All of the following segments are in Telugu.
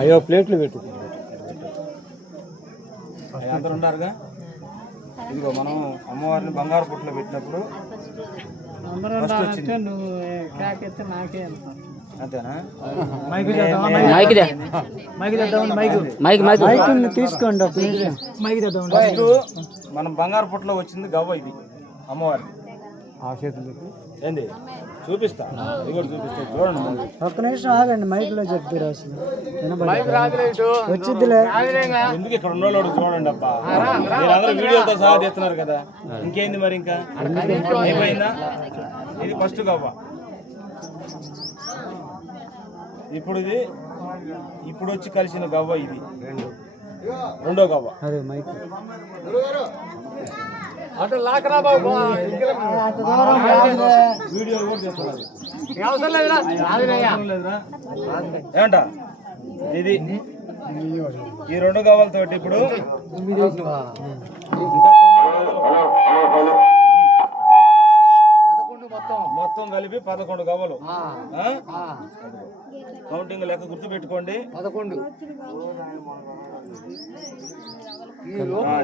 అయ్యో ప్లేట్లు పెట్టు అందరు ఉన్నారుగా. ఇదిగో మనం అమ్మవారిని బంగారు పుట్లో పెట్టినప్పుడు అంతేనా? తీసుకోండి. ఫస్ట్ మనం బంగారు పుట్లో వచ్చింది గవ్వ. ఇది అమ్మవారి ఆ చేతులు ఏంది చూపిస్తా, ఇది కూడా చూపిస్తా చూడండి. ఒక్క నిమిషం ఆగండి, మైక్ లో చెప్తారు అసలు వచ్చిద్దిలే. ఎందుకు ఇక్కడ ఉన్నోళ్ళు చూడండి అబ్బా, మీరందరూ వీడియోతో సహా తెస్తున్నారు కదా, ఇంకేంది మరి ఇంకా అయిపోయిందా? ఇది ఫస్ట్ గవ్వ. ఇప్పుడు వచ్చి కలిసిన గవ్వ ఇది రెండో గవ్వ. అదే మైక్ వీడియో కూడా చేస్తున్నారు ఏంట. ఇది ఈ రెండు గవ్వలతోటి ఇప్పుడు మొత్తం కలిపి 11 గవ్వలు. కౌంటింగ్ లెక్క గుర్తు పెట్టుకోండి. 11.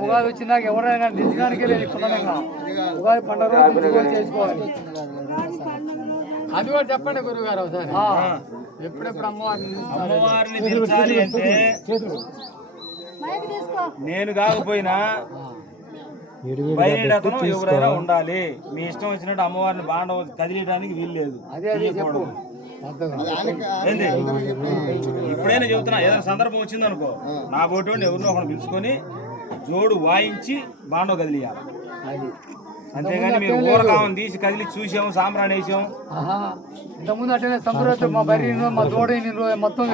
ఉగాది వచ్చినాక ఎవరైనా నిజానికి లేదు. ఉగాది పండుగ చేసుకోవాలి. అది కూడా చెప్పండి గురువు గారు ఒకసారి. ఎప్పుడెప్పుడు అమ్మవారిని దించాలి అంటే నేను కాకపోయినా బయటతను ఎవరైనా ఉండాలి. మీ ఇష్టం వచ్చినట్టు అమ్మవారిని బాండ కదిలియడానికి వీలు లేదు. ఏంది ఇప్పుడైనా చెబుతున్నా, ఏదైనా సందర్భం వచ్చిందనుకో నా బోటి ఎవరినో ఒకటి పిలుచుకొని జోడు వాయించి బాండవ కదిలియాలి. అంతేగాని మీరు ఊరకామని తీసి కదిలి చూసాము, సాంబ్రాణి వేసాము,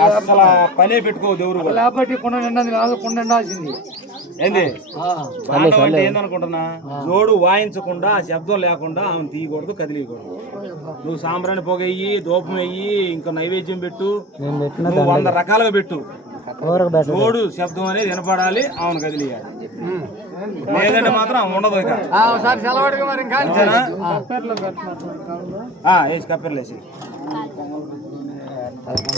అసలు పనే పెట్టుకోవద్దు ఎవరు. లేకపోతే కొండ నిండాది కాదు, కొండ నిండాల్సింది. ఏంది బాండవ అంటే ఏందనుకుంటున్నా, జోడు వాయించకుండా శబ్దం లేకుండా ఆమె తీయకూడదు, కదిలియకూడదు. నువ్వు సాంబ్రాణి పొగయ్యి, దూపం వెయ్యి, ఇంకా నైవేద్యం పెట్టు, నువ్వు 100 రకాలుగా పెట్టు, జోడు శబ్దం అనేది వినపడాలి, ఆమెను కదిలియాలి. లేదంటే మాత్రం ఉండదు. ఇక కప్పెర్లు వేసి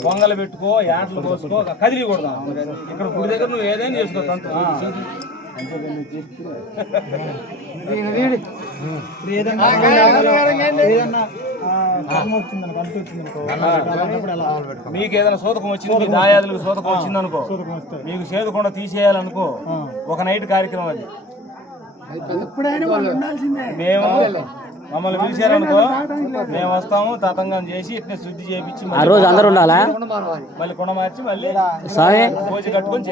పొంగలు పెట్టుకో, యాటలు కోసుకో, కదిలియకూడదు. ఇక్కడ గుడి దగ్గర నువ్వు ఏదైనా చేసుకో తంతు. మీకు ఏదైనా సూతకం వచ్చింది, మీ దాయాదులకు సూతకం వచ్చిందనుకో, మీకు సేదకుండా తీసేయాలనుకో, ఒక నైట్ కార్యక్రమం అది. మేము మమ్మల్ని పిలిచారనుకో, మేము వస్తాము, తతంగం చేసి ఇట్లా శుద్ధి చేయించి మళ్ళీ కొండ మార్చి మళ్ళీ పూజ కట్టుకొని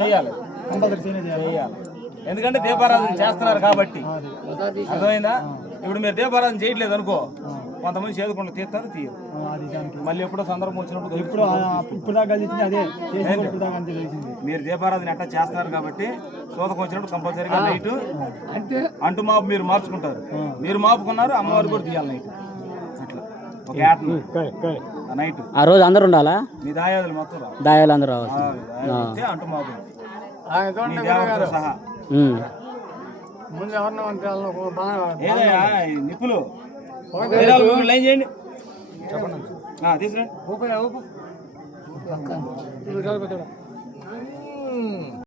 చేయాలి. ఎందుకంటే దీపారాధన చేస్తున్నారు కాబట్టి. అర్థమైందా? ఇప్పుడు మీరు దీపారాధన చేయట్లేదు అనుకో, కొంతమంది చేదుకుండా తీస్తారు, తీయరు. మళ్ళీ ఎప్పుడో సందర్భం వచ్చినప్పుడు మీరు దీపారాధన ఎట్లా చేస్తున్నారు కాబట్టి సోదకం వచ్చినప్పుడు కంపల్సరీగా నైట్ అంటు మాపు మీరు మార్చుకుంటారు. మీరు మాపుకున్నారు, అమ్మవారు కూడా తీయాలి నైట్. అట్లా ఒక నైట్ ఆ రోజు అందరు ఉండాలా? మీ దాయాదులు మొత్తం దాయాలు అందరూ అంటు మాపు సహా. ఏదయ్యా నిప్పులు లైన్ చేయండి, తీసుకురండి.